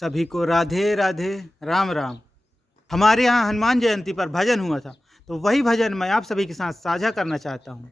सभी को राधे राधे, राम राम। हमारे यहाँ हनुमान जयंती पर भजन हुआ था, तो वही भजन मैं आप सभी के साथ साझा करना चाहता हूँ।